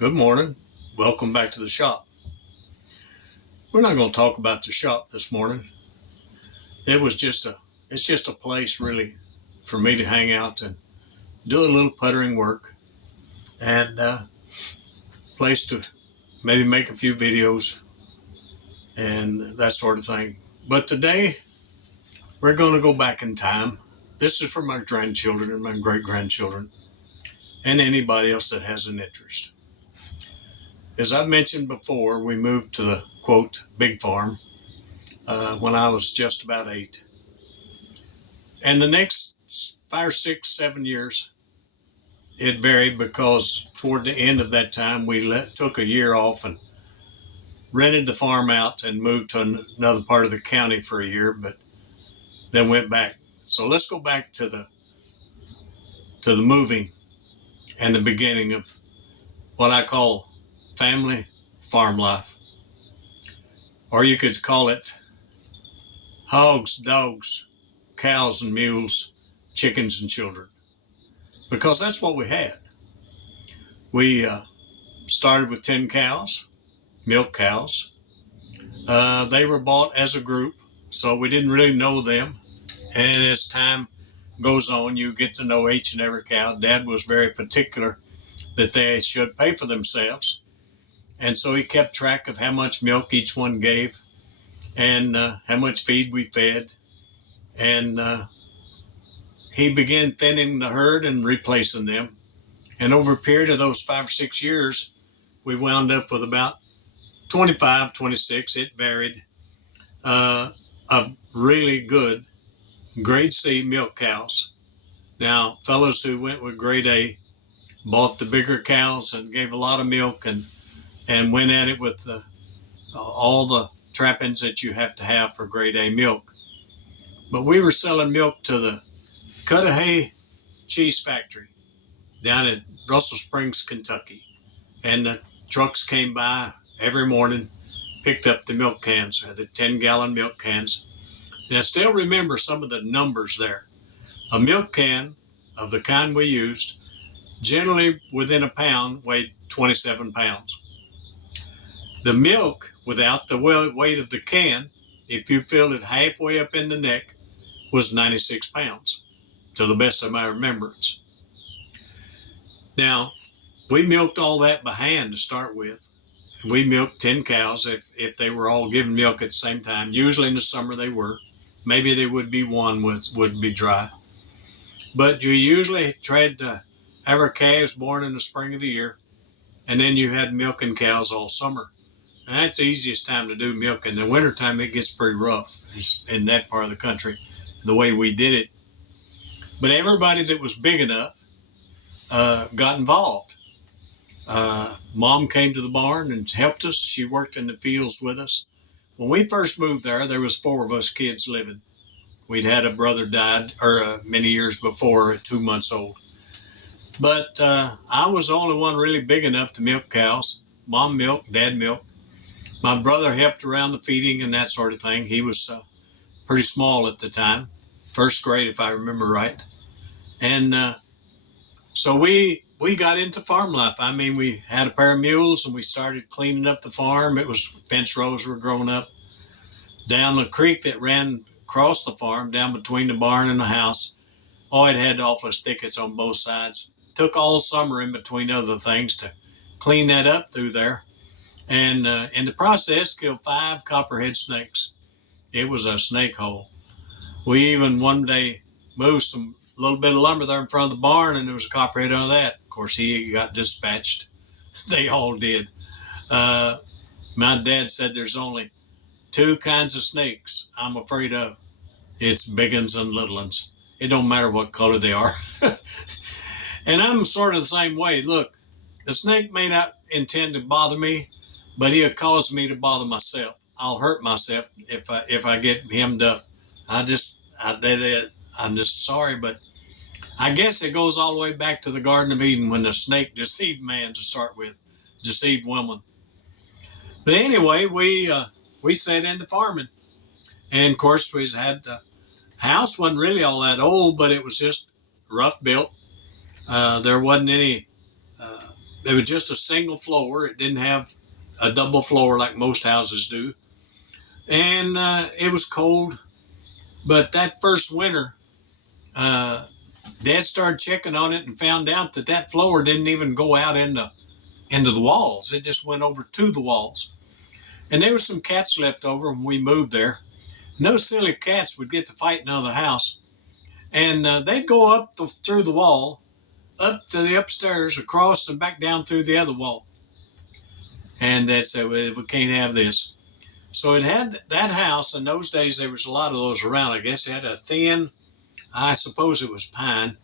Good morning. Welcome back to the shop. We're not going to talk about the shop this morning. It's just a place really for me to hang out and do a little puttering work and place to maybe make a few videos and that sort of thing. But today we're going to go back in time. This is for my grandchildren and my great-grandchildren and anybody else that has an interest. As I've mentioned before, we moved to the, quote, big farm when I was just about 8. And the next 5, 6, 7 years, it varied because toward the end of that time, we took a year off and rented the farm out and moved to another part of the county for a year, but then went back. So let's go back to the moving and the beginning of what I call family farm life. Or you could call it hogs, dogs, cows and mules, chickens and children. Because that's what we had. We started with 10 cows, milk cows. They were bought as a group, so we didn't really know them. And as time goes on, you get to know each and every cow. Dad was very particular that they should pay for themselves. And so he kept track of how much milk each one gave and how much feed we fed. And he began thinning the herd and replacing them. And over a period of those 5 or 6 years, we wound up with about 25, 26, it varied, of really good grade C milk cows. Now, fellows who went with grade A bought the bigger cows and gave a lot of milk and went at it with all the trappings that you have to have for grade A milk. But we were selling milk to the Cudahy cheese factory down at Russell Springs, Kentucky. And the trucks came by every morning, picked up the milk cans, the 10-gallon milk cans. And I still remember some of the numbers there. A milk can of the kind we used, generally within a pound, weighed 27 pounds. The milk, without the weight of the can, if you filled it halfway up in the neck, was 96 pounds, to the best of my remembrance. Now, we milked all that by hand to start with. We milked 10 cows if they were all giving milk at the same time. Usually in the summer they were. Maybe there would be one would be dry. But you usually tried to have our calves born in the spring of the year, and then you had milking cows all summer. And that's the easiest time to do milk. In the wintertime, it gets pretty rough in that part of the country, the way we did it. But everybody that was big enough got involved. Mom came to the barn and helped us. She worked in the fields with us. When we first moved there was 4 of us kids living. We'd had a brother died many years before at 2 months old. But I was the only one really big enough to milk cows. Mom milked, Dad milked. My brother helped around the feeding and that sort of thing. He was pretty small at the time, first grade if I remember right. And so we got into farm life. I mean, we had a pair of mules and we started cleaning up the farm. It was fence rows were growing up. Down the creek that ran across the farm, down between the barn and the house, it had awful thickets on both sides. Took all summer in between other things to clean that up through there. And in the process, killed 5 copperhead snakes. It was a snake hole. We even one day moved a little bit of lumber there in front of the barn, and there was a copperhead on that. Of course, he got dispatched. They all did. My dad said there's only 2 kinds of snakes I'm afraid of. It's big uns and little uns. It don't matter what color they are. And I'm sort of the same way. Look, the snake may not intend to bother me, but he'll cause me to bother myself. I'll hurt myself if I get hemmed up. I'm just sorry, but I guess it goes all the way back to the Garden of Eden when the snake deceived man to start with, deceived woman. But anyway, we set into farming. And of course, we had the house wasn't really all that old, but it was just rough built. There wasn't any There was just a single floor. It didn't have a double floor like most houses do. And it was cold. But that first winter, Dad started checking on it and found out that that floor didn't even go out into the walls. It just went over to the walls. And there were some cats left over when we moved there. And those silly cats would get to fighting on the house. And they'd go up through the wall, up to the upstairs, across, and back down through the other wall. And Dad said, well, we can't have this. So it had that house. In those days, there was a lot of those around. I guess it had a thin, I suppose it was pine,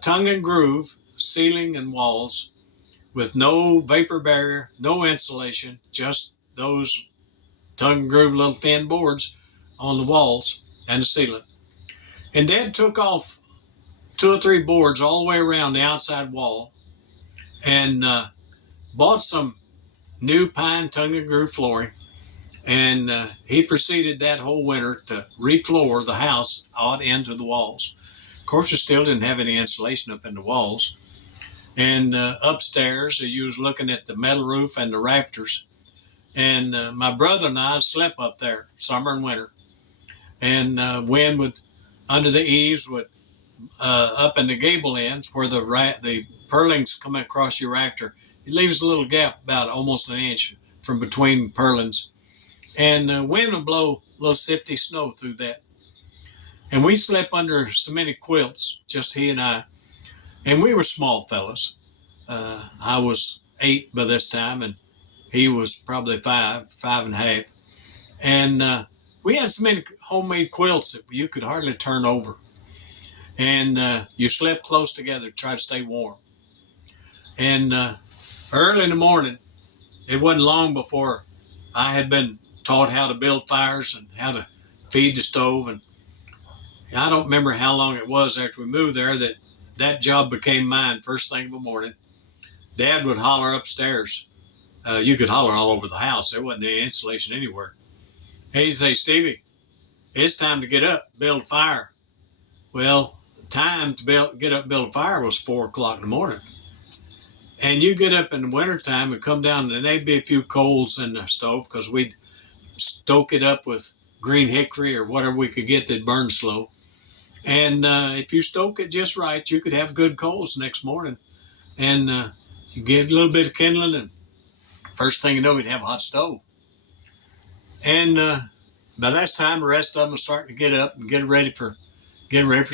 tongue and groove ceiling and walls with no vapor barrier, no insulation, just those tongue and groove little thin boards on the walls and the ceiling. And Dad took off 2 or 3 boards all the way around the outside wall and bought some new pine tongue and groove flooring. And he proceeded that whole winter to refloor the house out into the walls. Of course, it still didn't have any insulation up in the walls. And upstairs, you was looking at the metal roof and the rafters. And my brother and I slept up there, summer and winter. And wind would, under the eaves, would up in the gable ends where the purlings come across your rafter. It leaves a little gap about almost an inch from between purlings. And wind would blow a little sifty snow through that. And we slept under so many quilts, just he and I. And we were small fellas. I was 8 by this time, and he was probably 5 and a half. And we had so many homemade quilts that you could hardly turn over. And you slept close together to try to stay warm. And early in the morning, it wasn't long before I had been taught how to build fires and how to feed the stove. And I don't remember how long it was after we moved there that job became mine first thing in the morning. Dad would holler upstairs. You could holler all over the house. There wasn't any insulation anywhere. He'd say, Stevie, it's time to get up, build a fire. Well, time to get up and build a fire was 4 o'clock in the morning. And you get up in the wintertime and come down, and there'd be a few coals in the stove because we'd stoke it up with green hickory or whatever we could get that burned slow. And if you stoke it just right, you could have good coals next morning. And you get a little bit of kindling, and first thing you know, you'd have a hot stove. And by that time, the rest of them were starting to get up and getting ready for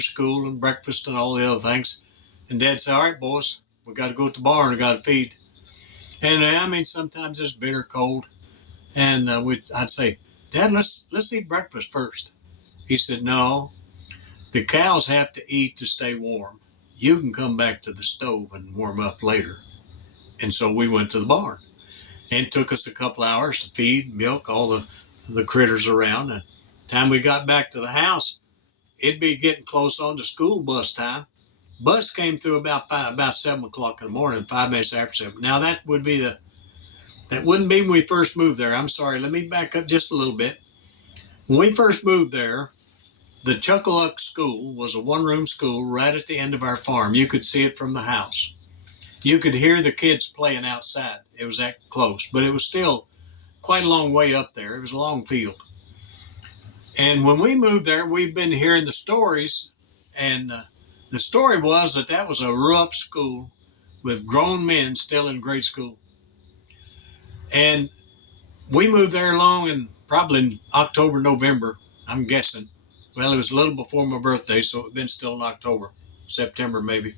school and breakfast and all the other things. And Dad said, all right, boys, we got to go to the barn. We got to feed. And I mean, sometimes it's bitter cold. And I'd say, Dad, let's eat breakfast first. He said, no, the cows have to eat to stay warm. You can come back to the stove and warm up later. And so we went to the barn. And it took us a couple hours to feed, milk, all the critters around. And the time we got back to the house, it'd be getting close on to school bus time. Bus came through about 7 o'clock in the morning, 5 minutes after 7. Now that wouldn't be when we first moved there. I'm sorry, let me back up just a little bit. When we first moved there, the Chuckaluck School was a one-room school right at the end of our farm. You could see it from the house. You could hear the kids playing outside. It was that close, but it was still quite a long way up there. It was a long field. And when we moved there, we've been hearing the stories, and the story was that was a rough school with grown men still in grade school. And we moved there along probably in October, November, I'm guessing. Well, it was a little before my birthday, so it'd been still in October, September maybe.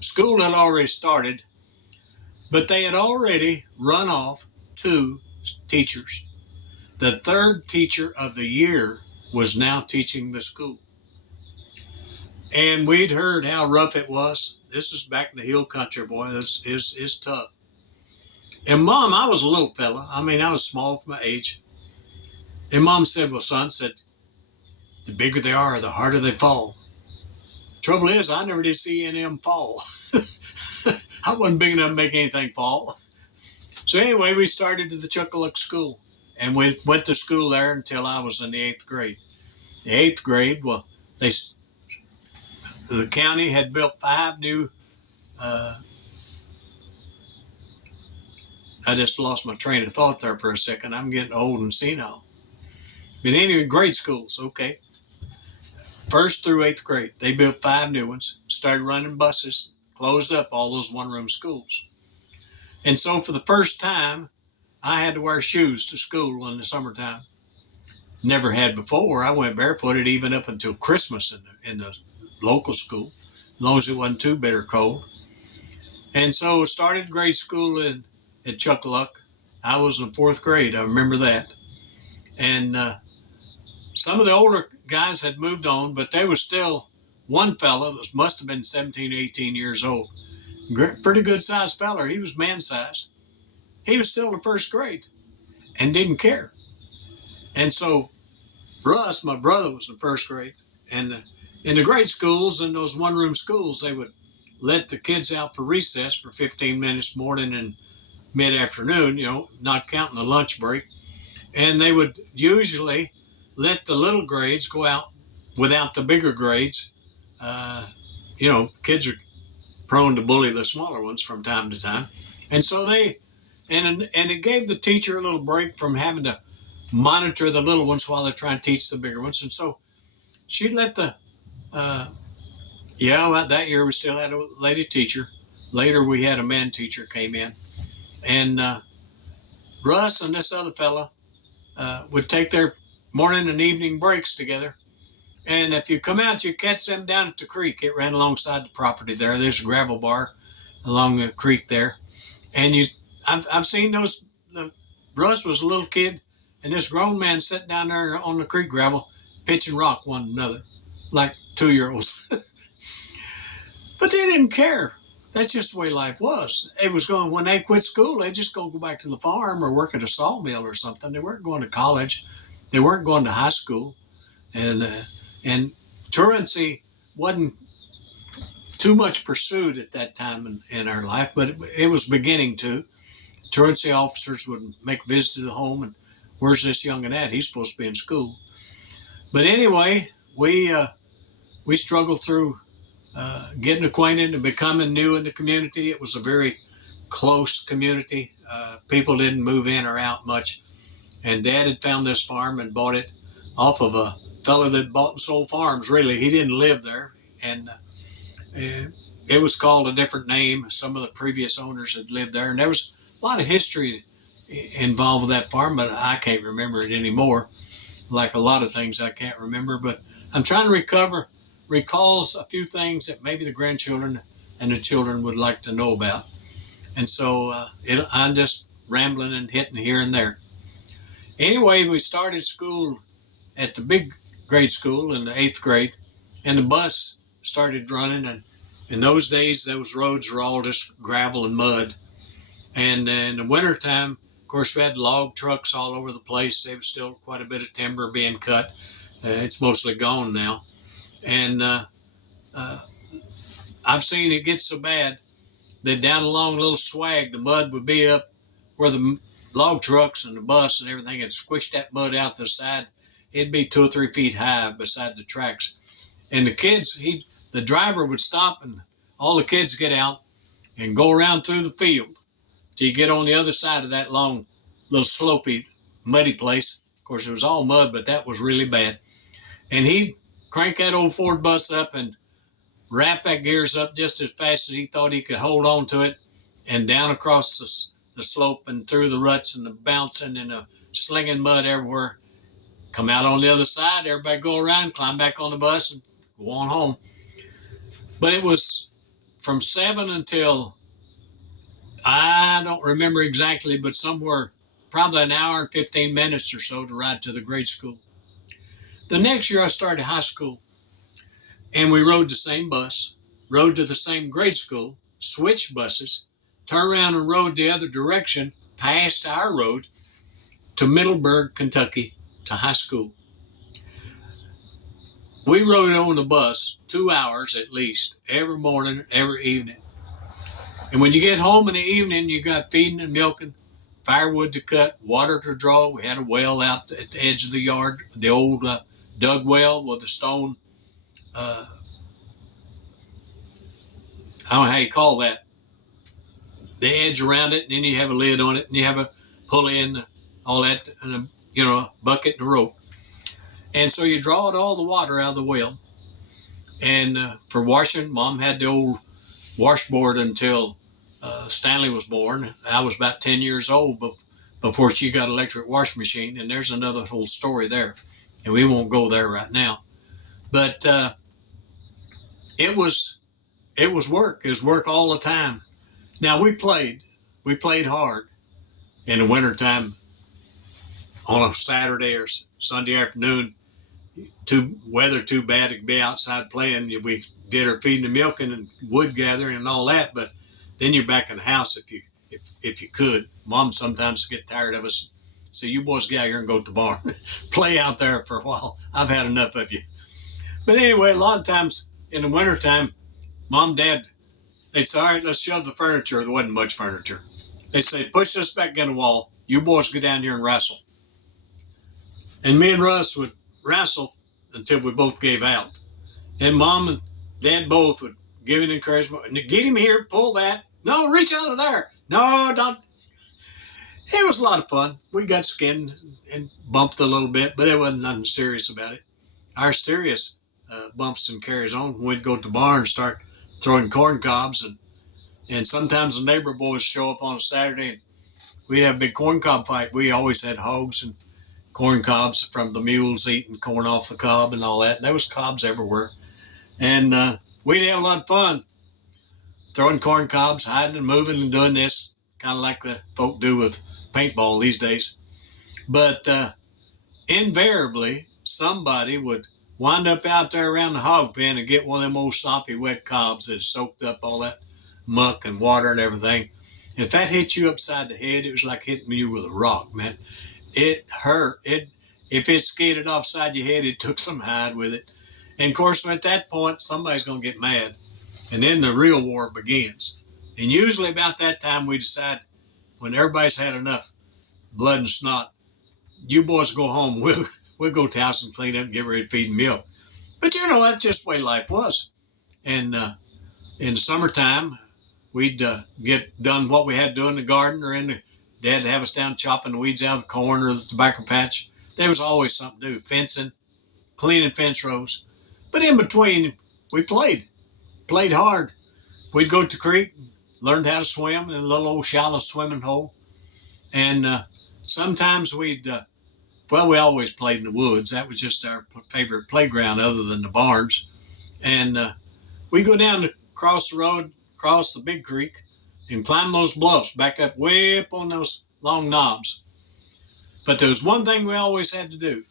School had already started, but they had already run off 2 teachers. The 3rd teacher of the year was now teaching the school. And we'd heard how rough it was. This is back in the hill country, boy. It's tough. And Mom, I was a little fella. I mean, I was small for my age. And Mom said, well, son, the bigger they are, the harder they fall. Trouble is, I never did see any of them fall. I wasn't big enough to make anything fall. So anyway, we started at the Chuckaluck School. And we went to school there until I was in the 8th grade. The 8th grade, well, the county had built 5 new I just lost my train of thought there for a second. I'm getting old and senile. But anyway, grade schools, okay. First through eighth grade, they built 5 new ones, started running buses, closed up all those one-room schools. And so for the first time, I had to wear shoes to school in the summertime. Never had before. I went barefooted even up until Christmas in the local school, as long as it wasn't too bitter cold. And so started grade school at Chuckaluck. I was in 4th grade. I remember that. And some of the older guys had moved on, but there was still one fella that must have been 17, 18 years old. Pretty good sized fella. He was man sized. He was still in 1st grade and didn't care. And so Russ, my brother, was in 1st grade. And in the grade schools and those one-room schools, they would let the kids out for recess for 15 minutes morning and mid-afternoon, not counting the lunch break. And they would usually let the little grades go out without the bigger grades. Kids are prone to bully the smaller ones from time to time. And so and it gave the teacher a little break from having to monitor the little ones while they're trying to teach the bigger ones. And so she'd let that year we still had a lady teacher. Later we had a man teacher came in. And Russ and this other fella would take their morning and evening breaks together. And if you come out, you catch them down at the creek. It ran alongside the property there. There's a gravel bar along the creek there. And I've seen those. Russ was a little kid, and this grown man sitting down there on the creek gravel, pitching rock one another, like 2-year-olds. But they didn't care. That's just the way life was. It was going, when they quit school, they just go back to the farm or work at a sawmill or something. They weren't going to college. They weren't going to high school. And truancy wasn't too much pursued at that time in our life, but it was beginning to. Truancy officers would make visits to the home, and where's this young'un at? He's supposed to be in school. But anyway, we struggled through getting acquainted and becoming new in the community. It was a very close community. People didn't move in or out much. And Dad had found this farm and bought it off of a fellow that bought and sold farms, really. He didn't live there. And it was called a different name. Some of the previous owners had lived there. And there was a lot of history involved with that farm, but I can't remember it anymore. Like a lot of things I can't remember. But I'm trying to recall a few things that maybe the grandchildren and the children would like to know about. And so I'm just rambling and hitting here and there. Anyway, we started school at the big grade school in the 8th grade, and the bus started running. And in those days, those roads were all just gravel and mud. And in the wintertime, of course, we had log trucks all over the place. There was still quite a bit of timber being cut. It's mostly gone now. And I've seen it get so bad that down along Little Swag, the mud would be up where the log trucks and the bus and everything had squished that mud out the side. It'd be 2 or 3 feet high beside the tracks. And the kids, the driver would stop and all the kids get out and go around through the field till you get on the other side of that long, little slopey, muddy place. Of course, it was all mud, but that was really bad. And he'd crank that old Ford bus up and wrap that gears up just as fast as he thought he could hold on to it, and down across the slope and through the ruts and the bouncing and the slinging mud everywhere. Come out on the other side, everybody go around, climb back on the bus and go on home. But it was from 7 until, I don't remember exactly, but somewhere probably an hour and 15 minutes or so to ride to the grade school. The next year I started high school, and we rode the same bus, rode to the same grade school, switched buses, turned around and rode the other direction past our road to Middleburg, Kentucky, to high school. We rode on the bus 2 hours at least, every morning, every evening. And when you get home in the evening, you got feeding and milking, firewood to cut, water to draw. We had a well out at the edge of the yard, the old dug well with a stone, I don't know how you call that. the edge around it, and then you have a lid on it, and you have a pulley and all that, and a bucket and a rope. And so you draw it all the water out of the well. And for washing, Mom had the old washboard until Stanley was born. I was about 10 years old before she got an electric wash machine, and there's another whole story there, and we won't go there right now. But it was work. It was work all the time. Now we played hard in the wintertime on a Saturday or Sunday afternoon. Weather too bad to be outside playing. We did our feeding and milking and wood gathering and all that, but then you're back in the house if you could. Mom sometimes get tired of us. So you boys get out here and go to the barn. Play out there for a while. I've had enough of you. But anyway, a lot of times in the wintertime, Mom, Dad, they'd say, all right, let's shove the furniture. There wasn't much furniture. They'd say, push this back against the wall. You boys get down here and wrestle. And me and Russ would wrestle until we both gave out. And Mom and Dad both would give an encouragement. Get him here, pull that. No, reach out of there. No, don't. It was a lot of fun. We got skinned and bumped a little bit, but it wasn't nothing serious about it. Our serious bumps and carries on when we'd go to the barn and start throwing corn cobs. And sometimes the neighbor boys show up on a Saturday and we'd have a big corn cob fight. We always had hogs and corn cobs from the mules eating corn off the cob and all that. And there was cobs everywhere. And we'd have a lot of fun throwing corn cobs, hiding and moving and doing this, kind of like the folk do with paintball these days. But invariably, somebody would wind up out there around the hog pen and get one of them old soppy wet cobs that soaked up all that muck and water and everything. If that hit you upside the head, it was like hitting you with a rock, man. It hurt. If it skated offside your head, it took some hide with it. And of course, at that point, somebody's going to get mad. And then the real war begins. And usually about that time, we decide, when everybody's had enough blood and snot, you boys go home. We'll go to the house and clean up and get ready to feed and milk. But that's just the way life was. And in the summertime, we'd get done what we had to do in the garden or Dad would have us down chopping the weeds out of the corn or the tobacco patch. There was always something to do, fencing, cleaning fence rows. But in between, we played hard. We'd go to the creek, learned how to swim in a little old shallow swimming hole. And sometimes we always played in the woods. That was just our favorite playground other than the barns. And we'd go down across the road, across the big creek, and climb those bluffs, back up way up on those long knobs. But there was one thing we always had to do.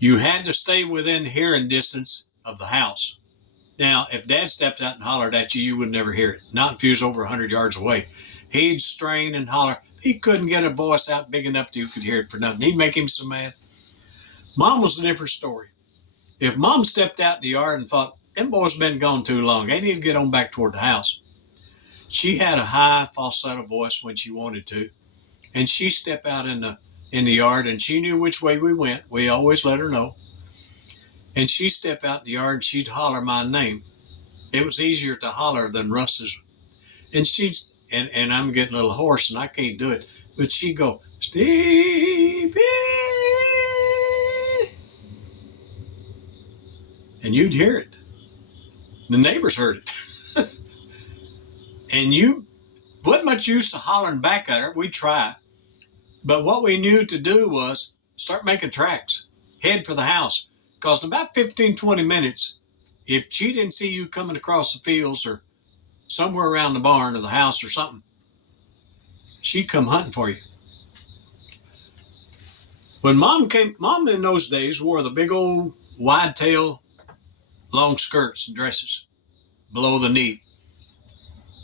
You had to stay within hearing distance of the house. Now, if Dad stepped out and hollered at you, you would never hear it. Not if you was over 100 yards away. He'd strain and holler. He couldn't get a voice out big enough that you could hear it for nothing. He'd make him so mad. Mom was a different story. If Mom stepped out in the yard and thought, them boys been gone too long, they need to get on back toward the house. She had a high falsetto voice when she wanted to. And she stepped out in the yard and she knew which way we went. We always let her know. And she'd step out in the yard and she'd holler my name. It was easier to holler than Russ's. And and I'm getting a little hoarse and I can't do it. But she'd go, Stevie. And you'd hear it. The neighbors heard it. And you wasn't much use to hollering back at her. We'd try. But what we knew to do was start making tracks. Head for the house. Because in about 15, 20 minutes, if she didn't see you coming across the fields or somewhere around the barn or the house or something, she'd come hunting for you. When Mom in those days wore the big old wide tail, long skirts and dresses below the knee.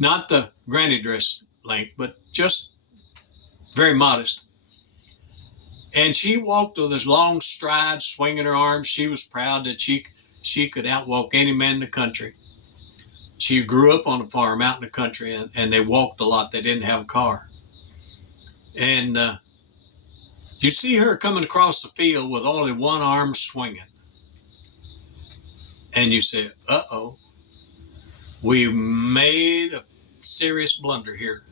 Not the granny dress length, but just very modest. And she walked with this long stride, swinging her arms. She was proud that she could outwalk any man in the country. She grew up on a farm out in the country, and they walked a lot. They didn't have a car. And you see her coming across the field with only one arm swinging. And you said, uh-oh, we made a serious blunder here,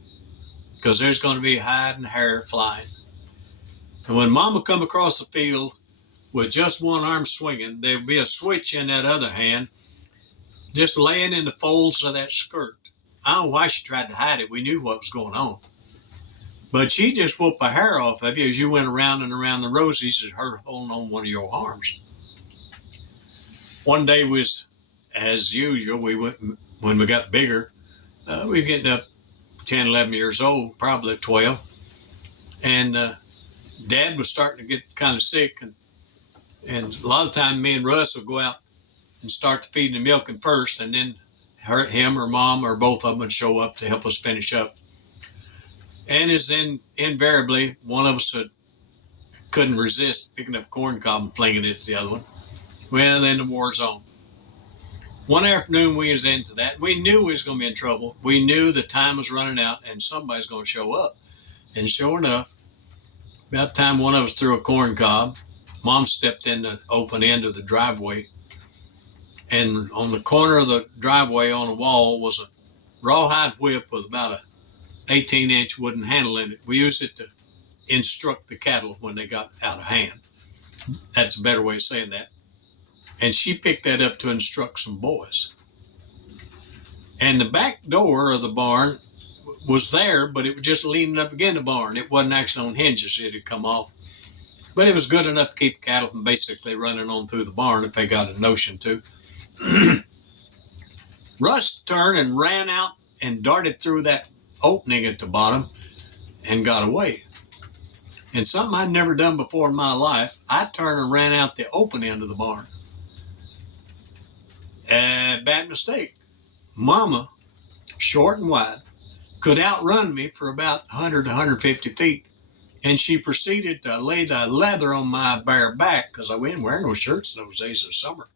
because there's going to be hide and hair flying. And when Mama come across the field with just one arm swinging, there'd be a switch in that other hand just laying in the folds of that skirt. I don't know why she tried to hide it. We knew what was going on. But she just whooped a hair off of you as you went around and around the rosies and her holding on one of your arms. One day was, as usual, we went, when we got bigger, we were getting up 10, 11 years old, probably 12. And Dad was starting to get kind of sick. And a lot of time me and Russ would go out and start to feed the milking first, and then him or Mom or both of them would show up to help us finish up. And as then invariably, one of us couldn't resist picking up corn cob and flinging it at the other one. Well, then the war's on. One afternoon we was into that. We knew we was going to be in trouble. We knew the time was running out and somebody's going to show up. And sure enough, about the time one of us threw a corn cob, Mom stepped in the open end of the driveway. And on the corner of the driveway on the wall was a rawhide whip with about a 18-inch wooden handle in it. We used it to instruct the cattle when they got out of hand. That's a better way of saying that. And she picked that up to instruct some boys. And the back door of the barn was there, but it was just leaning up against the barn. It wasn't actually on hinges. It had come off. But it was good enough to keep the cattle from basically running on through the barn if they got a notion to. Russ turned and ran out and darted through that opening at the bottom and got away. And something I'd never done before in my life, I turned and ran out the open end of the barn. Bad mistake. Mama, short and wide, could outrun me for about 100 to 150 feet. And she proceeded to lay the leather on my bare back, because I wasn't wearing no shirts in those days of summer.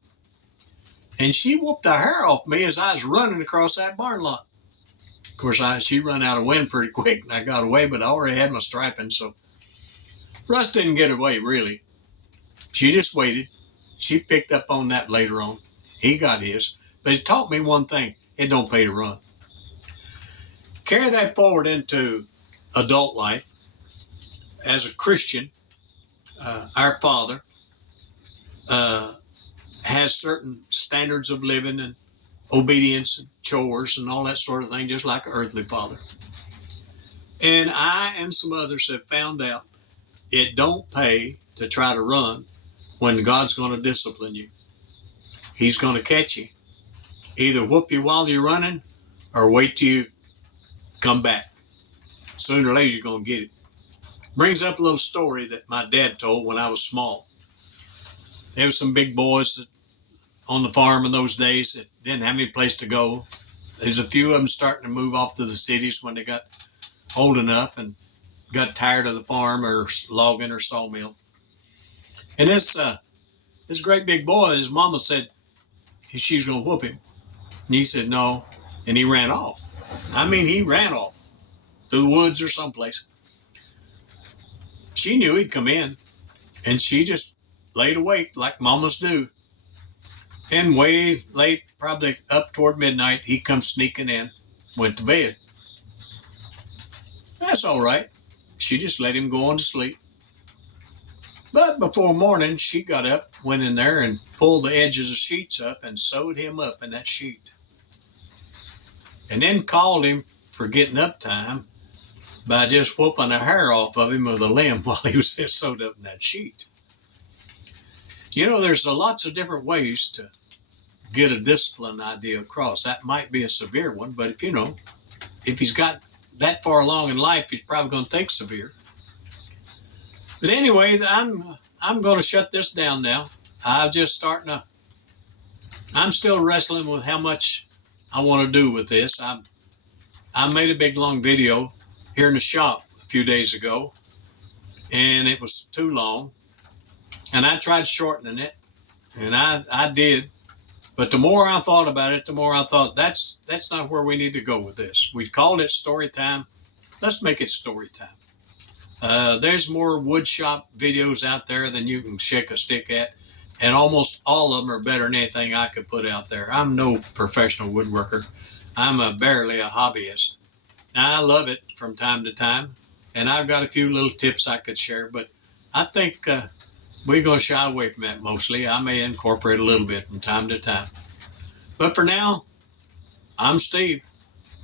And she whooped the hair off me as I was running across that barn lot. Of course, she run out of wind pretty quick, and I got away, but I already had my striping, so Russ didn't get away, really. She just waited. She picked up on that later on. He got his. But it taught me one thing. It don't pay to run. Carry that forward into adult life. As a Christian, our Father has certain standards of living and obedience and chores and all that sort of thing, just like an earthly father. And I and some others have found out it don't pay to try to run when God's going to discipline you. He's going to catch you. Either whoop you while you're running or wait till you come back. Sooner or later, you're going to get it. Brings up a little story that my dad told when I was small. There were some big boys that, on the farm in those days that didn't have any place to go. There's a few of them starting to move off to the cities when they got old enough and got tired of the farm or logging or sawmill. And this great big boy, his mama said she's going to whoop him. And he said no, and he ran off. I mean, he ran off through the woods or someplace. She knew he'd come in, and she just laid awake like mamas do. And way late, probably up toward midnight, he come sneaking in, went to bed. That's all right. She just let him go on to sleep. But before morning, she got up, went in there, and pulled the edges of sheets up and sewed him up in that sheet. And then called him for getting up time by just whooping the hair off of him with a limb while he was sewed up in that sheet. You know, there's lots of different ways to get a discipline idea across. That might be a severe one, but if he's got that far along in life, he's probably going to take severe. But anyway, I'm going to shut this down now. I'm still wrestling with how much I want to do with this. I made a big long video here in the shop a few days ago, and it was too long. And I tried shortening it, and I did. But the more I thought about it, the more I thought that's not where we need to go with this. We called it story time. Let's make it story time. There's more wood shop videos out there than you can shake a stick at, and almost all of them are better than anything I could put out there. I'm no professional woodworker. I'm barely a hobbyist. Now, I love it from time to time, and I've got a few little tips I could share, but I think we're going to shy away from that mostly. I may incorporate a little bit from time to time. But for now, I'm Steve.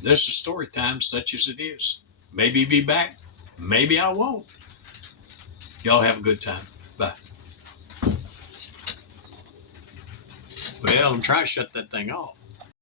This is story time, such as it is. Maybe be back. Maybe I won't. Y'all have a good time. Bye. Well, I'm trying to shut that thing off.